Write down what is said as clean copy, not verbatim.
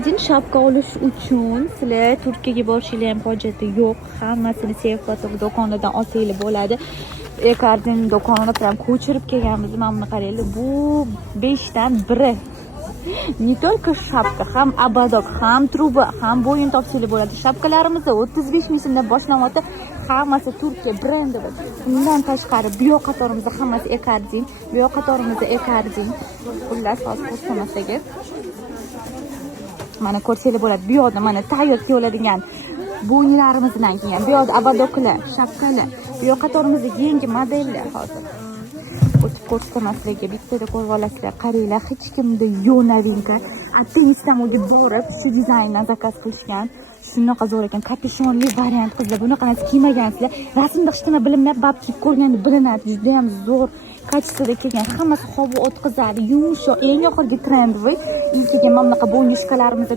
Shapka olish uchun sizlar Turkiyaga borishingiz ham hojati yo'q. Hammasini Sevfatov do'konidan olsangiz bo'ladi. Ekardin do'konini ham ko'chirib kelganmiz. Mana buni qaranglar. Bu 5 dan biri. Не только shapka, ham abadok, ham truba, ham bo'yin topsangiz bo'ladi. Shapkalarimizni 35 ming so'mdan boshlanyapti. Hammasi Turkiya brendi. Bundan tashqari bu yoq qatorimizda hammasi Ekardin, bu yoq qatorimizda Ekardin. Xullas, hozir ko'rsatmasaga. Mana ko'rsangiz bo'ladi. Bu yoqda mana tayyor keladigan bo'yinlarimizdan keyin bu yoqda abadoklar, shapkalar, bu yoq qatorimizda yangi modellar hozir. O'tib ko'rsatmaslarga bittada ko'rib olasizlar. Qaranglar, hech kimda yo'q novinka. Attenistdan o'tib borib, shu dizayndan zakaz qilishgan. Shunaqa zo'r ekan, kapishonli variant qizlar. Bunaqa narsa kiymagansizlar. Rasmda hech nima bilinmaydi, bab kiyib ko'rganda bilinadi. Juda ham zo'r kачествоda kelgan. Hammasi havo o'tkazadi, yumshoq, eng oxirgi trend. Ilk kelgan mana bunaqa bo'ynishkalarimiz